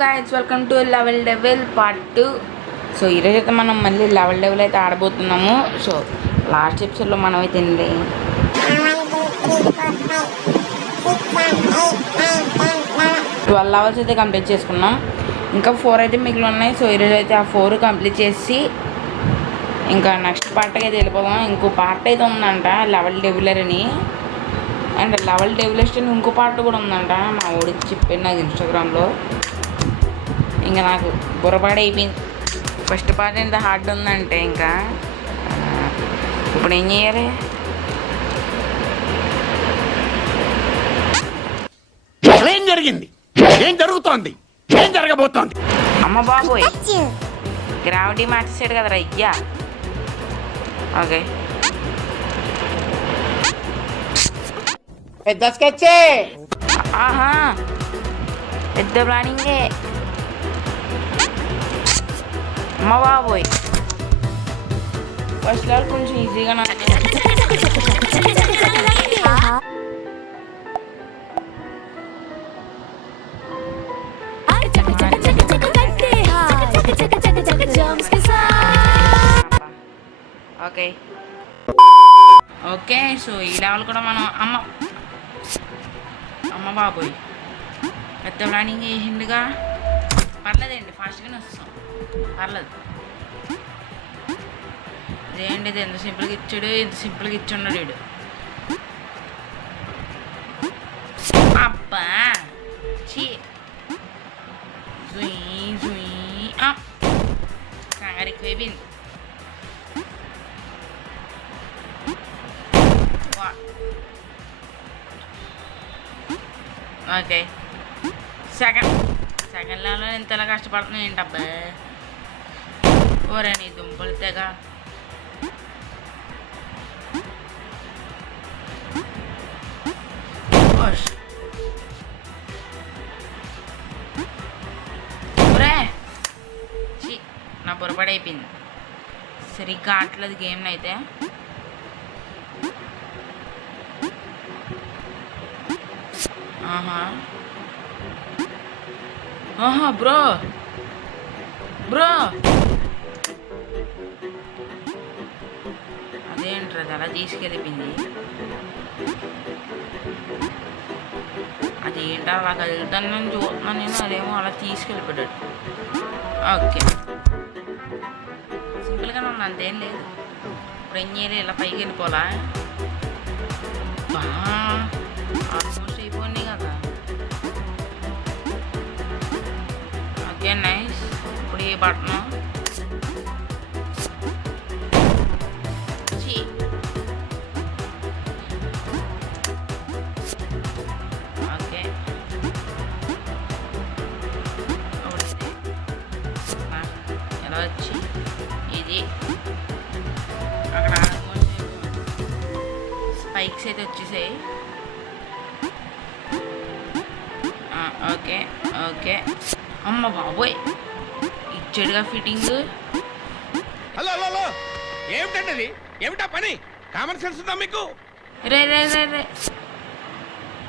Guys welcome to level devil part 2. So ఈరోజు అయితే మనం మళ్ళీ లెవెల్ డెవల్ అయితే ఆడబోతున్నాము. సో లాస్ట్ ఎపిసోడ్లో మనం అయితే 12 అవర్స్ అయితే కంప్లీట్ చేసుకున్నాం. ఇంకా 4 అయితే మిగిలి ఉన్నాయి. సో ఈరోజు అయితే ఆ 4 కంప్లీట్ చేసి ఇంకా నెక్స్ట్ పార్ట్కి అయితే వెళ్ళిపోదాం. ఇంకో పార్ట్ అయితే ఉందంట లెవెల్ డెవలర్ అని, అండ్ లెవెల్ డెవలస్ట్ అని ఇంకో పార్ట్ కూడా ఉందంట. మా ఊడికి చెప్పాను నాకు ఇన్స్టాగ్రామ్లో. ఇంకా నాకు బుర్రపాడు అయిపోయింది. ఫస్ట్ పార్ట్ ఎంత హార్డ్ ఉందంటే ఇంకా ఇప్పుడు ఏం చేయాలి? ఏం జరిగింది? ఏం జరుగుతోంది? ఏం జరగబోతోంది? అమ్మ బాబోయ్, గ్రావిటీ మార్చేసాడు కదరా అయ్యా. ఓకే, పెద్ద స్కెచ్. ఆహా, పెద్ద ప్లానింగే. అమ్మ బాబోయ్, ఫస్ట్ లెవెల్ కొంచెం ఈజీగా ఓకే ఓకే. సో ఈ లెవెల్ కూడా మనం అమ్మ బాబోయ్ పెద్ద ప్లానింగ్ చేసిండుగా. పర్లేదండి, ఫాస్ట్గానే వస్తాం, పర్లేదు. ఇదేంటి ఇది ఎంత సింపుల్గా ఇచ్చాడు, ఎంత సింపుల్గా ఇచ్చున్నాడు వీడు. అబ్బా చీ జుయి జుయి కంగారు ఎక్కువైపోయింది. ఓకే, సెకండ్ లెవెల్లో ఇంతలా కష్టపడుతున్నావు ఏంటబ్బా? ఓరే నీ దుంపలు తెగ. ఒరే చీ, నా బుర్రపడి అయిపోయింది. సరిగ్గా ఆటలేదు గేమ్ అయితే. ఆహా బ్రో అదేంట్రా అది అలా తీసుకెళ్ళిపోయింది? అదేంటో అలా కదులుతాను నేను చూస్తున్నాను నేను, అదేమో అలా తీసుకెళ్ళిపోయాడు. ఓకే, సింపుల్గానే ఉంది, అంతేం లేదు. ఇప్పుడు ఏం చేయాలి? ఇలా పైకి వెళ్ళిపోలా? ఆల్మోస్ట్ అయిపోయింది కదా. Okay nice. ఇప్పుడు ఏ బటన్? ఓకే, ఎలా వచ్చి ఇది అక్కడ ఆల్మోస్ట్ స్పైక్స్ అయితే వచ్చేసాయి. Okay okay. అమ్మ బాబోయ్, ఇచ్చాడుగా ఫిట్టింగ్. హలో హలో, ఏమిటండి అది? ఏమిటా పని? కామన్ సెన్స్ ఉందా మీకు? రే రే రే రే,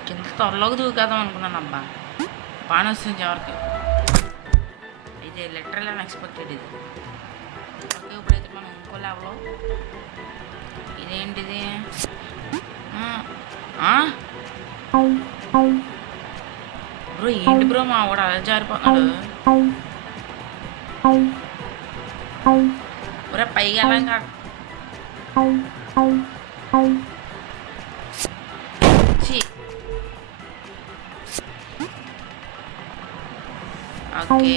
కింద త్వరలోకి దూకేద్దాం అనుకున్నాను. అబ్బా బాగానే వస్తుంది ఎవరికి. ఇది లిటరల్ అన్ఎక్స్పెక్టెడ్ ఇది. ఓకే, ఇప్పుడైతే మనం ఇంకో లెవెల్లో. ఇదేంటిది? బ్రో ఏంటి బ్రో మా వాడు అలా జారిపోతున్నాడు? ఒరే పైగా ఎలా okay.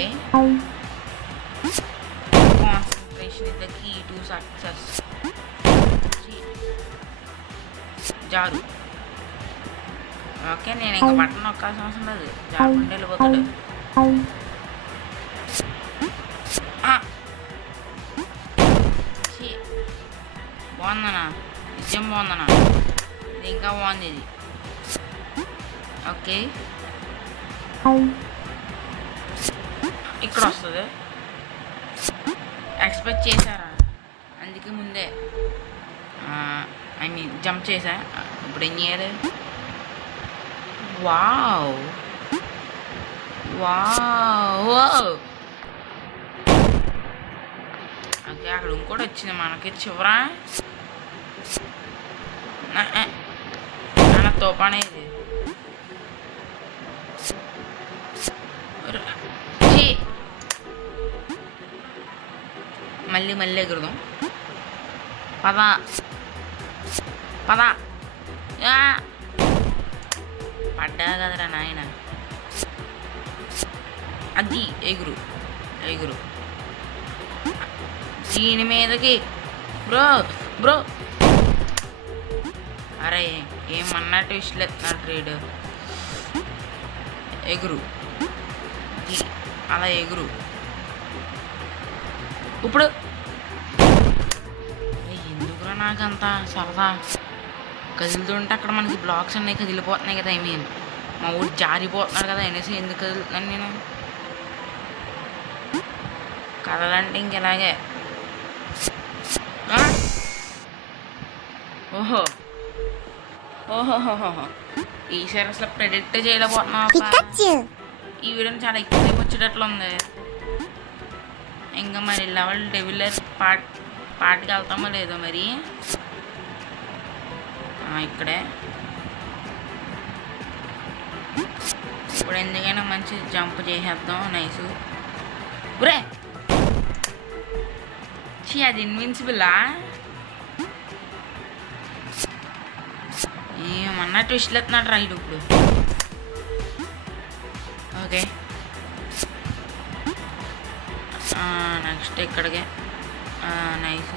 Concentration is the key to success. జారు. ఓకే, నేను ఇంకా బట్టన్ నొక్కాల్సిన అవసరం లేదు, జారుకుంటే వెళ్ళిపోతాడు. బాగుందనా? నిజం బాగుందనా? ఇది ఇంకా బాగుంది ఇది. ఓకే, ఇక్కడ వస్తుంది. ఎక్స్పెక్ట్ చేశారా? అందుకే ముందే ఐ మీన్ జంప్ చేశా. ఇప్పుడు ఏం చేయాలి? Wow wow. ఓకే, అక్కడ ఇంకోటి వచ్చింది మనకి చివరా. అన్న తోపానే ఇది. మళ్ళీ మళ్ళీ ఎగురుదాం. పదా పదా. పడ్డా కదరా నాయన. అది ఎగురు ఎగురు దీని మీదకి. బ్రో బ్రో, అరే ఏమన్నట్టు విషలేస్తున్నాడు ట్రేడ్. ఎగురు అలా ఎగురు. ఇప్పుడు ఎందుకురా నాకంత సరదా. కదులుతుంటే అక్కడ మనకి బ్లాక్స్ అన్నీ కదిలిపోతున్నాయి కదా. ఐ మీన్ మా ఊరు జారిపోతున్నాడు కదా అనేసి ఎందుకు కదులుతున్నాను నేను. కదలంటే ఇంకెలాగే. ఓహో ఓహోహోహో, ఈసారి అసలు ప్రెడిక్ట్ చేయలేకపోతున్నావు. ఈ వీడియోని చాలా ఎక్కువసేపు వచ్చేటట్లు ఉంది. ఇంకా మరి లెవెల్ డెవిలర్ పార్ట్కి వెళ్తామో లేదో మరి. ఇక్కడే ఇప్పుడు ఎందుకైనా మంచి జంప్ చేసేద్దాం. నైసు. బ్రే చీ, అది ఇన్విన్సిబులా? ఏమన్నట్టు విషలేస్తున్నాడు రైడ్ ఇప్పుడు. ఓకే, నెక్స్ట్ ఇక్కడికే. నైస్.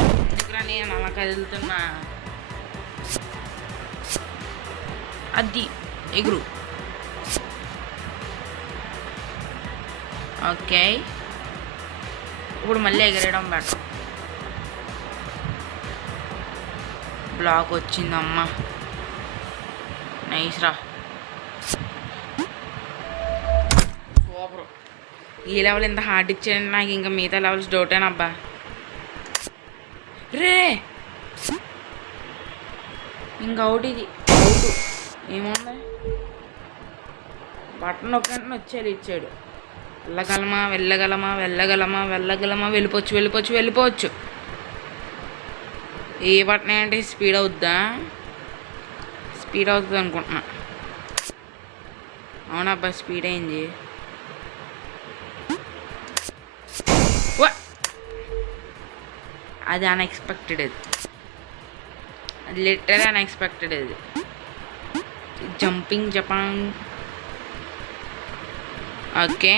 ఎందుకురా నేను అలా కదులుతున్నా. అది ఎగురు. ఓకే, ఇప్పుడు మళ్ళీ ఎగరేయడం బెటర్. బ్లాక్ వచ్చిందమ్మా. నైస్ రా. సూపర్. ఈ లెవెల్ ఎంత హార్డ్ ఇచ్చాయండి నాకు. ఇంకా మిగతా లెవెల్స్ డౌటేనబ్బా. రే ఇంకా అవుట్. ఇది అవుట్. ఏముంది, బటన్ ఒక్కటి వచ్చేది ఇచ్చాడు. వెళ్ళగలమా వెళ్ళగలమా వెళ్ళగలమా వెళ్ళగలమా, వెళ్ళిపోవచ్చు వెళ్ళిపోవచ్చు వెళ్ళిపోవచ్చు. ఏ బటన్ అంటే స్పీడ్ అవుద్దా? స్పీడ్ అవుతుంది అనుకుంటున్నా. అవునబ్బా, స్పీడ్ అయింది. అది అన్ఎక్స్పెక్టెడ్. అది లిటరలీ అన్ఎక్స్పెక్టెడ్. అది జంపింగ్ జపాంగ్. ఓకే,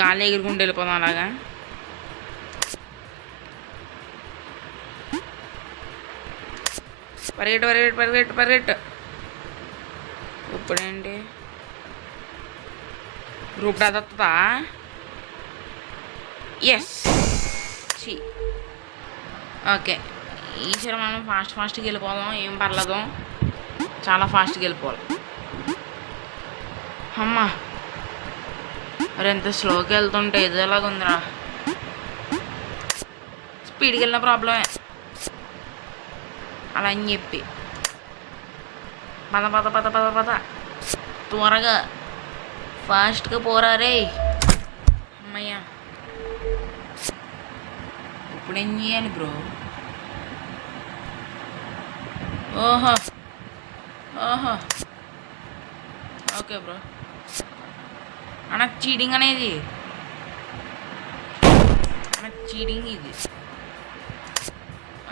గాలి ఎగురుకుంటూ వెళ్ళిపోదాం అలాగా. పరిగెట్టు పరిగెట్టు పరిగెట్టు పరిగెట్టు. ఇప్పుడేంటి రూప్ రాదొస్తుందా? ఎస్. ఓకే, ఈసారి మనం ఫాస్ట్గా వెళ్ళిపోదాం. ఏం పర్లేదు, చాలా ఫాస్ట్గా వెళ్ళిపోవాలి. అమ్మా, మరి ఎంత స్లోకి వెళ్తుంటే ఏదో ఎలాగ ఉందిరా. స్పీడ్కి వెళ్ళిన ప్రాబ్లమే అలా అని చెప్పి. పద పద పద పద పద, త్వరగా ఫాస్ట్గా పోరా రే. అమ్మయ్యా, ఇప్పుడు ఏం చేయాలి బ్రో? ఓహో ఓహో, ఓకే బ్రో. అన్న చీటింగ్ అనేది, అన్న చీటింగ్ ఇది.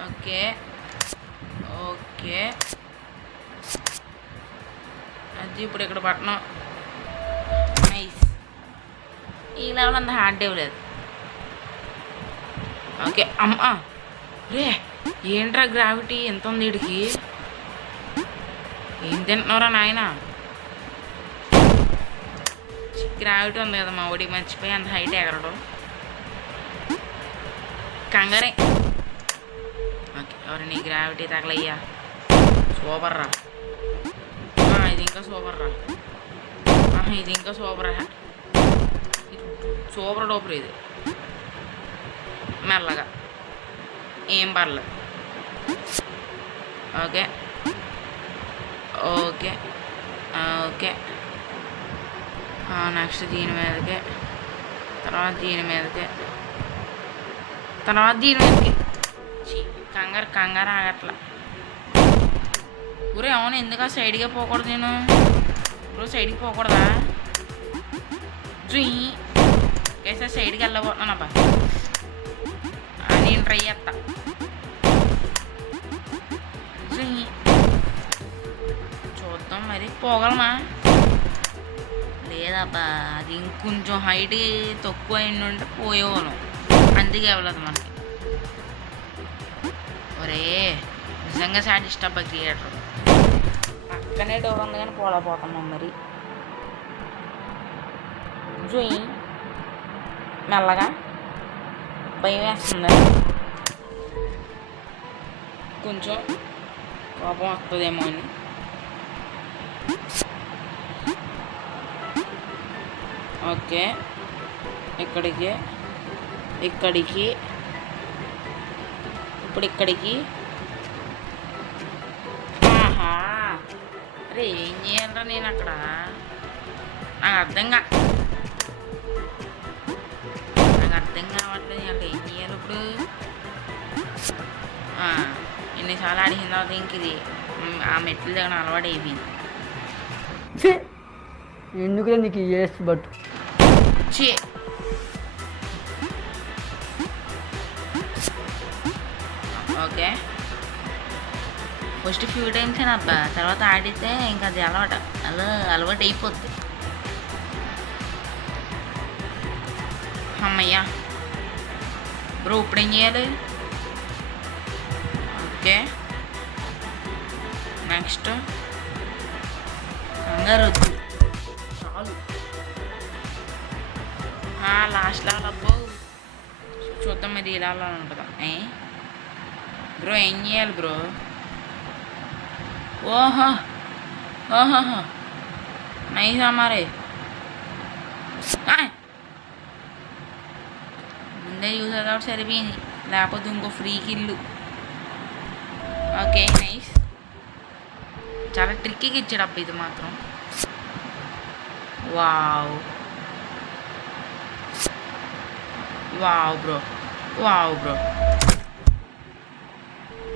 ఓకే ఓకే, అది ఇప్పుడు ఇక్కడ పట్టణం. నైస్. ఈ లెవెల్ అంత హార్డ్ ఇవ్వలేదు. ఓకే, అమ్మా రే, ఏంట్రా గ్రావిటీ ఎంత ఉంది వీడికి? ఏం తింటున్నారా నాయన? గ్రావిటీ ఉంది కదా మా ఒడికి, మర్చిపోయి అంత హైట్ ఎగరడం. కంగారే. ఓకే, ఎవరు నీ గ్రావిటీ తగలయ్యా. సూపర్ రా. ఇది ఇంకా సూపర్ రా. ఇది ఇంకా సూపర్. సూపర్ డూపర్ ఇది. మెల్లగా ఏం పర్లేదు. ఓకే ఓకే ఓకే నెక్స్ట్ దీని మీదకే, తర్వాత దీని మీదకే, తర్వాత దీని మీదకి. కంగారు కంగారు ఆగట్లా. ఊరే అవును, ఎందుకు సైడ్గా పోకూడదు నేను? ఇప్పుడు సైడ్కి పోకూడదా? సార్ సైడ్కి వెళ్ళబోతున్నాను అబ్బా. నేను ట్రై చేస్తా. చూద్దాం మరి పోగలమా లేదబ్బా. అది ఇంకొంచెం హైట్ తక్కువ అయింది ఉంటే పోయేవాళ్ళం, అందుకే అవ్వలేదు మనకి. ఒరే నిజంగా సాటిస్ట్ అబ్బా క్రియేటర్. పక్కనే డోర్ ఉంది కానీ పోలేకపోతున్నాం మరి. జూయి మెల్లగా, భయం వేస్తుంది, కొంచెం కోపం వస్తుందేమో అని. ఓకే ఇక్కడికి, ఇక్కడికి, ఇప్పుడు ఇక్కడికి. ఆహా అరే ఏం చేయాలరా నేను అక్కడ? నాకు అర్థం కావట్లేదు. అంటే ఏం చేయాలి ఇప్పుడు? ఎన్నిసార్లు అడిగిన తర్వాత ఇంక ఇది ఆ మెట్లు దగ్గర అలవాటు అయిపోయింది. ఎందుకులే నీకు ఏస్ బట్ చే ఓకే ఫస్ట్ ఫ్యూ టైమ్స్ అబ్బా, తర్వాత ఆడితే ఇంకా అది అలవాటు అయిపోద్ది. అమ్మయ్యా బ్రో ఇప్పుడు ఏం చేయాలి? ఓకే నెక్స్ట్ కంగారు వద్దు చాలు. లాస్ట్ లెవెల్ అబ్బో, చూద్దాం మరి ఇలా ఉంటుందా. బ్రో ఏం చేయాలి బ్రో? ఓహో ఓహోహో నైస్ అమ్మారే. ముందే చూసారు కాబట్టి సరిపోయింది, లేకపోతే ఇంకో ఫ్రీ కిల్లు. ఓకే నైస్, చాలా ట్రిక్కీగా ఇచ్చాడు అబ్బా ఇది మాత్రం. Wow wow bro, wow bro.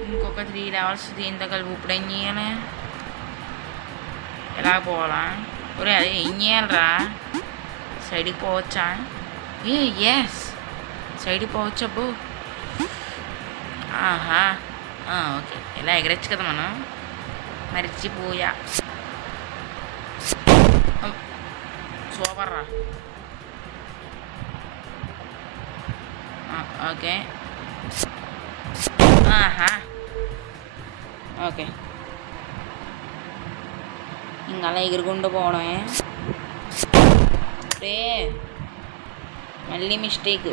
ఇంకొక 3 లెవెల్స్ దీంతో కలిపి ఇప్పుడు ఏం చేయాలి? ఎలా పోవాలా? ఒరే అదే ఏం చేయాలరా? సైడ్కి పోవచ్చా? ఎస్ సైడ్కి పోవచ్చు అబ్బో. ఆహా ఓకే ఇలా ఎగరచ్చు కదా మనం. మర్చిపోయా. సూపర్ రా. ఓకే ఆహా ఓకే ఇంకా అలా ఎగురుకుంటూ పోవడమే. రే మళ్ళీ మిస్టేక్.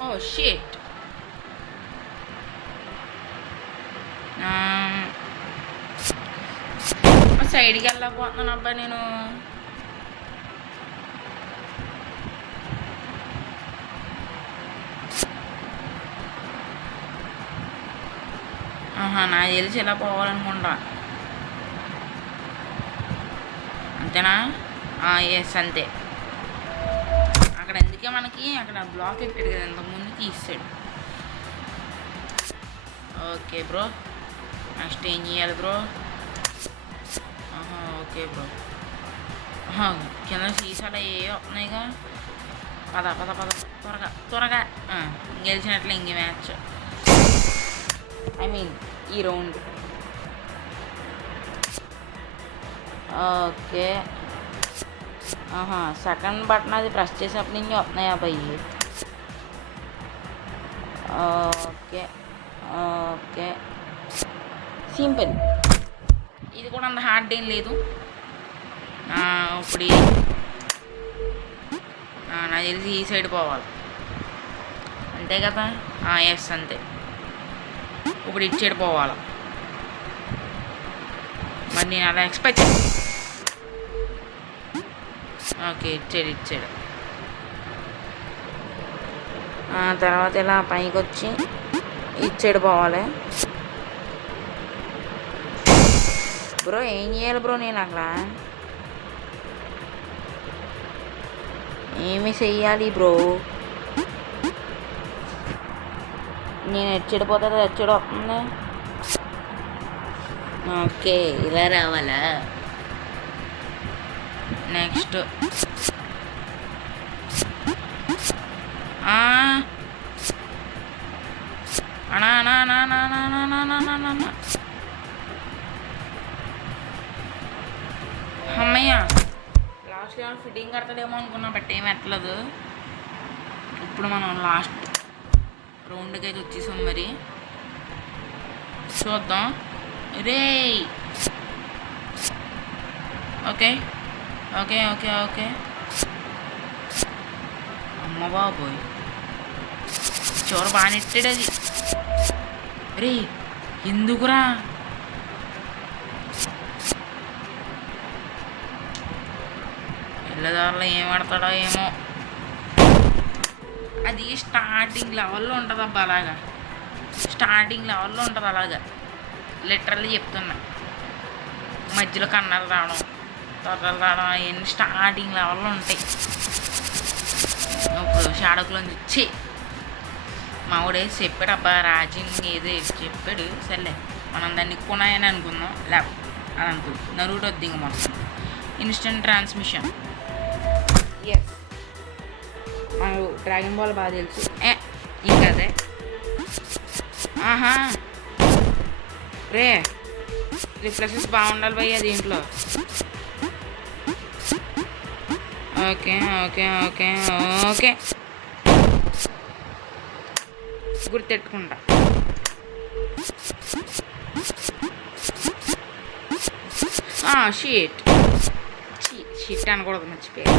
Oh shit. సైడ్కి వెళ్ళకపోతున్నాను అబ్బా నేను. నాకు తెలిసి ఇలా పోవాలనుకుంటా, అంతేనా? ఎస్ అంతే. అక్కడ ఎందుకే మనకి అక్కడ బ్లాక్ ఎక్కాడు కదా, ఇంతకుముందు తీసాడు. ఓకే బ్రో నెక్స్ట్ ఏం చేయాలి బ్రో? ఓకే బ్రో కింద సీసాలు ఏ వస్తున్నాయిగా. పద పద పద త్వరగా త్వరగా. గెలిచినట్లే ఇంక మ్యాచ్, ఐ మీన్ ఈ రౌండ్. ఓకే సెకండ్ బటన్ అది ప్రెస్ చేసేప్పటి నుంచి వస్తున్నాయి అబ్బాయి. Okay okay simple. ఇది కూడా అంత హార్డ్ ఏం లేదు. ఇప్పుడు నాకు తెలిసి ఈ సైడ్ పోవాలి అంతే కదా. ఎస్ అంతే. ఇప్పుడు ఇచ్చేడు పోవాలి. మరి నేను అలా ఎక్స్పెక్ట్ చేస్తాను. ఓకే ఇచ్చాడు. తర్వాత ఇలా పైకి వచ్చి ఇచ్చేడు పోవాలి. బ్రో ఏం చేయాలి బ్రో నేను అక్కడ ఏమి చెయ్యాలి బ్రో నేను ఎచ్చడిపోతుంది ఎచ్చడి వస్తుంది ఓకే ఇలా రావాలా నెక్స్ట్ అన్నా అన్నా అన్నా అన్నా అన్నా అన్నా అన్నా అన్నా అన్నా అమ్మయ్య లాస్ట్లో ఏమైనా ఫిట్టింగ్ కడతాడేమో అనుకున్నా బట్ ఏమి ఎట్టలేదు ఇప్పుడు మనం లాస్ట్ రౌండ్కి అయితే వచ్చేసాం మరి చూద్దాం రే ఓకే ఓకే ఓకే ఓకే అమ్మ బాబోయ్ చివరి బాగా నెట్టాడు అది రే ఎందుకురా పిల్లదారులో ఏం ఆడతాడో ఏమో అది స్టార్టింగ్ లెవెల్లో ఉంటుంది అబ్బా అలాగా స్టార్టింగ్ లెవెల్లో ఉంటుంది అలాగా లిటరల్లీ చెప్తున్నా మధ్యలో కన్నాలు రావడం తొర్రలు రావడం అవన్నీ స్టార్టింగ్ లెవెల్లో ఉంటాయి ఇప్పుడు షాడకులో వచ్చి మావాడే చెప్పాడు అబ్బా రాజింగ్ ఏదో చెప్పాడు సర్లే మనం దాన్ని కొనాయని అనుకుందాం లేవు అని అనుకుంది నరుడు వద్దు ఇంక మొత్తం ఇన్స్టెంట్ ట్రాన్స్మిషన్ ఎస్ మనకు డ్రాగన్ బాల్ బాగా తెలుసు ఇంకా అదే ఆహా రే రిఫ్రెషెస్ బాగుండాలి భయ్య దీంట్లో ఓకే ఓకే ఓకే ఓకే గుర్తెట్టుకుంటా షీట్ షీట్ అనకూడదు మర్చిపోయా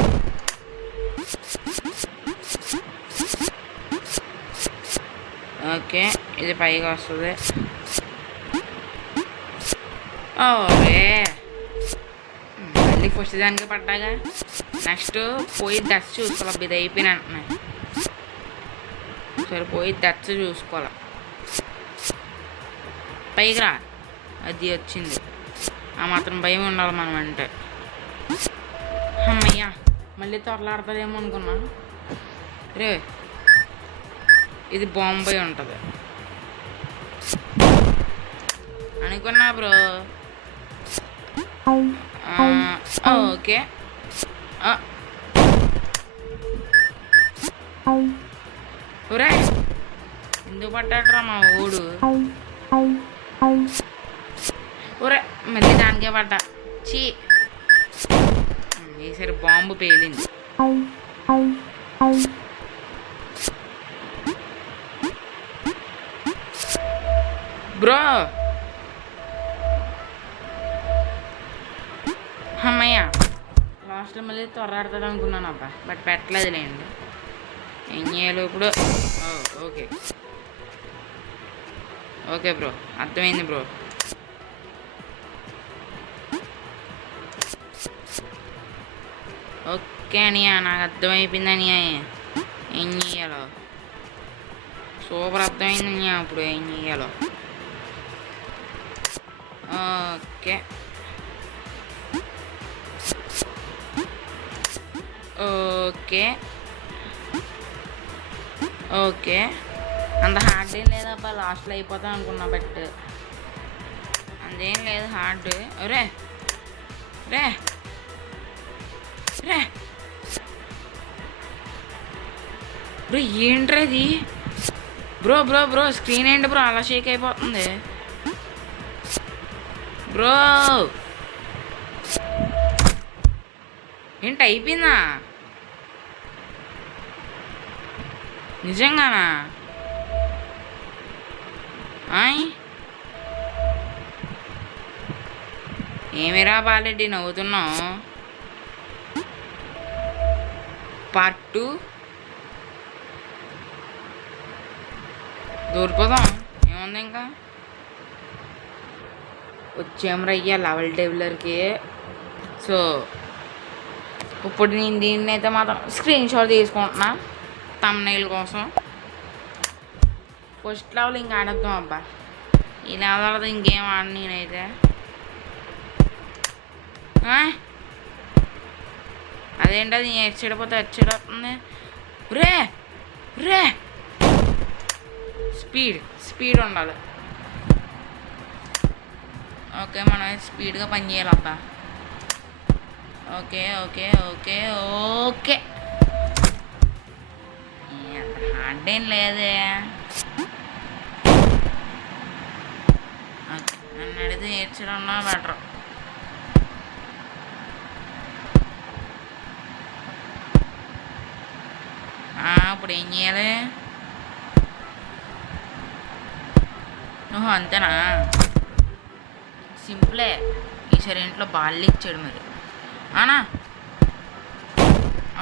ఓకే ఇది పైగా వస్తుంది ఓకే మళ్ళీ ఫస్ట్ దానికి పడ్డాగా నెక్స్ట్ పోయి దశ చూసుకోవాలి ఇది అయిపోయిన అంటున్నాయి సరే పోయి దచ్చ చూసుకోవాలి పైకి రా అది వచ్చింది ఆ మాత్రం భయం ఉండాలి మనం అంటే అమ్మయ్యా మళ్ళీ త్వరలాడుతుందేమో అనుకున్నా రే ఇది బాంబే ఉంటుంది అనుకున్నా బ్రో ఓకే ఒరే ఎందుకు పడ్డాడ్రా మా ఊడు ఒరే మళ్ళీ దానికే పడ్డా చీ ఈసారి బాంబు పేలింది బ్రో అమ్మయ్య లాస్ట్లో మళ్ళీ త్వరలాడుతుంది అనుకున్నాను అబ్బా బట్ పెట్టలేదులేండి ఏం చేయాలి ఇప్పుడు ఓకే ఓకే బ్రో అర్థమైంది బ్రో ఓకే అనియా నాకు అర్థమైపోయింది అనియా ఏం చేయాలో సూపర్ అర్థమైంది అనియా ఇప్పుడు ఏం చేయాలో ఓకే ఓకే ఓకే అంత హార్డ్ ఏం లేదబ్బా లాస్ట్లో అయిపోతాం అనుకున్నా బట్ అంతేం లేదు హార్డ్ రే రే రే బ్రో ఏంట్రా ఇది బ్రో బ్రో బ్రో స్క్రీన్ ఏంటి బ్రో అలా షేక్ అయిపోతుంది బ్రో ఏంటి అయిపోయిందా నిజంగానా ఏమిరా బాలెడ్డి నవ్వుతున్నావు పార్ట్ 2 దూరిపోదాం ఏముంది ఇంకా వచ్చాము అయ్యా లెవెల్ డెవలర్కి సో ఇప్పుడు నేను దీన్ని అయితే మాత్రం స్క్రీన్ షాట్ తీసుకుంటున్నా తమ్నైల్ కోసం ఫస్ట్ లెవెల్ ఇంకా ఆడద్దాం అబ్బా ఈ లెవెల్ ఇంకేం ఆడ నేనైతే అదేంటి అది ఎచ్చడిపోతే ఎచ్చడవుతుంది. రే రే స్పీడ్ ఉండాలి. ఓకే మనం స్పీడ్గా పని చేయాలి అబ్బా. ఓకే ఓకే ఓకే ఓకే అంత హార్డ్ ఏం లేదే. ఓకే నన్ను అడిగితే ఏడ్చడం బెటర్. ఇప్పుడు ఏం చేయాలి? నువ్వు అంతేనా? సింపులే. ఈసారి ఇంట్లో బాల్ ఇచ్చాడు మరి అనా.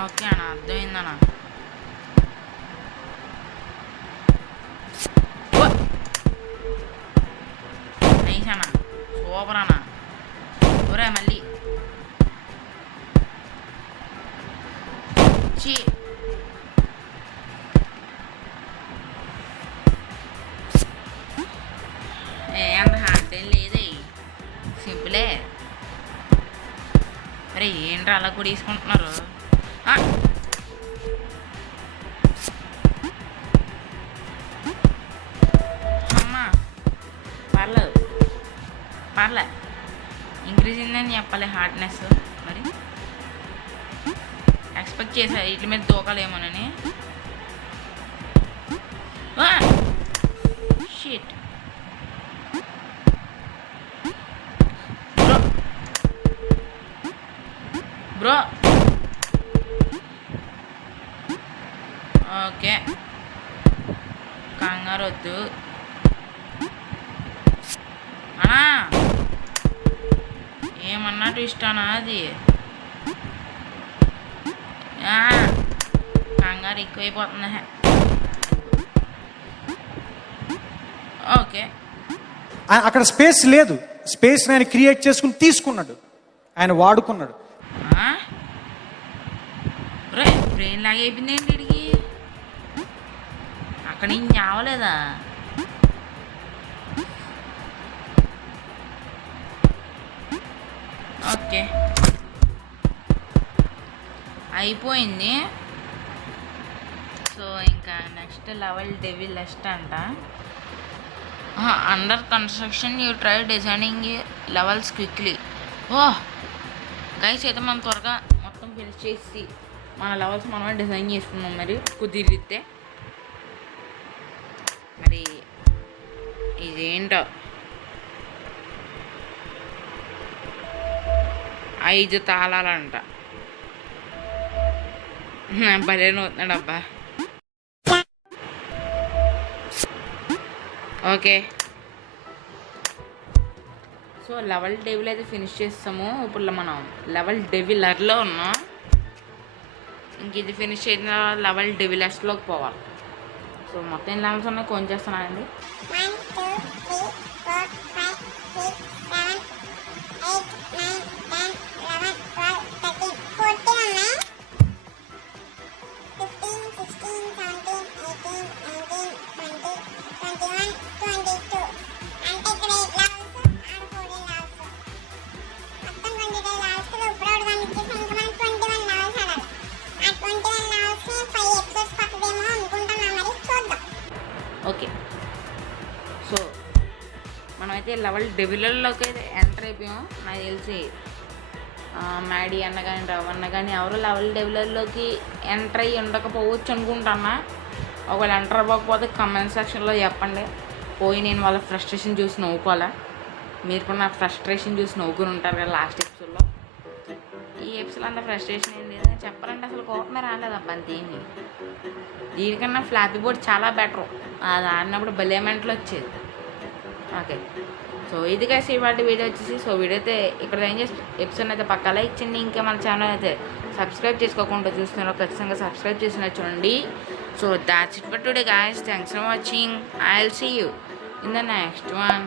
ఓకే అన్న అర్థమైందన్నా. నైస్ అన్న, సూపర్ అన్న. ఒరే మళ్ళీ చీ అంత హార్డ్ ఏం లేదే, సింపులే. అరే ఏంట్రా అలా కూడా తీసుకుంటున్నారు? అమ్మా పర్లే ఇంక్రీజ్ అయిందని చెప్పాలి హార్డ్నెస్. మరి ఎక్స్పెక్ట్ చేశా వీటి మీద దూకాలేమోనని. Shit bro. ఓకే కంగారు వద్దు అన్నా. ఏమన్నట్టు ఇష్టానా అది? కంగారు ఎక్కువైపోతుంది. ఓకే అక్కడ స్పేస్ లేదు. స్పేస్ ఆయన క్రియేట్ చేసుకుని తీసుకున్నాడు, ఆయన వాడుకున్నాడు. బ్రెయిన్ లాగా అయిపోయింది ఏంటి వీడికి? అక్కడ నుంచి చావలేదా? ఓకే అయిపోయింది. సో ఇంకా నెక్స్ట్ లెవెల్ డెవిల్ లెస్ట్ అంట. Under construction you try designing levels quickly. Guys అయితే మనం త్వరగా మొత్తం ఫినిష్ చేసి మన లెవెల్స్ మనమే డిజైన్ చేసుకున్నాం. మరి కుదిరితే మరి ఇదేంటో 5 తాళాలంట. భలే నవ్వుతున్నాడు అబ్బా. ఓకే సో లెవెల్ డెవిల్ అయితే ఫినిష్ చేస్తాము. ఇప్పుడు మనం లెవెల్ డెవిలర్లో ఉన్నాం. ఇంక ఇది ఫినిష్ చేసిన లెవెల్ డెవిలర్స్లోకి పోవాలి. సో మొత్తం ఎన్ని లెవెల్స్ ఉన్నాయి కొంచెం చేస్తున్నానండి. 1 2 3 4 5 6 7 8 9 10 11 12 13 14 ఉన్నాయి. 15 16 17 18 19 20 21 22 అంటే ఇక్కడ 8 లెవెల్స్ ఆడ 14 లెవెల్స్ మొత్తం 22 లెవెల్స్ ఇప్పుడు ఒకటి ఇచ్చేసి ఇంకా మనం 21 లెవెల్స్ ఆడాలి. ఆ 21 లెవెల్స్ 5 ఎపిసోడ్స్ పక్కదేమో అనుకుంటున్నాం. మరి చూద్దాం. ఓకే సో మనమైతే లెవెల్ డెవిలర్లోకి అయితే ఎంటర్ అయిపోయాం. నాకు తెలిసి మ్యాడీ అన్న కానీ రవ్ అన్న కానీ ఎవరు లెవెల్ డెవిలర్లోకి ఎంటర్ అయ్యి ఉండకపోవచ్చు అనుకుంటున్నా. ఒకవేళ ఎంటర్ అవ్వకపోతే కమెంట్ సెక్షన్లో చెప్పండి. పోయి నేను వాళ్ళ ఫ్రస్ట్రేషన్ చూసి నవ్వుకోవాలా. మీరు కూడా నా ఫ్రస్ట్రేషన్ చూసి నవ్వుకుని ఉంటారు కదా లాస్ట్ ఎపిసోడ్లో. ఈ ఎపిసోడ్ అంతా ఫ్రస్ట్రేషన్ ఏం లేదు చెప్పాలంటే, అసలు కోపమే రాలేదబ్బా అంతేమి. దీనికన్నా ఫ్లాపీ బోర్డ్ చాలా బెటరు. అది ఆడినప్పుడు బలేమెంట్లో వచ్చేది. ఓకే సో ఇది కాసి వాటి వీడియో వచ్చేసి. సో వీడియో అయితే ఇక్కడ ఏం చేసి ఎపిసోడ్ అయితే పక్కా లైక్ చేయండి. ఇంకా మన ఛానల్ అయితే సబ్స్క్రైబ్ చేసుకోకుండా చూస్తున్నారో ఖచ్చితంగా సబ్స్క్రైబ్ చేసిన చూడండి. So that's it for today guys. Thanks for watching. I will see you in the next one.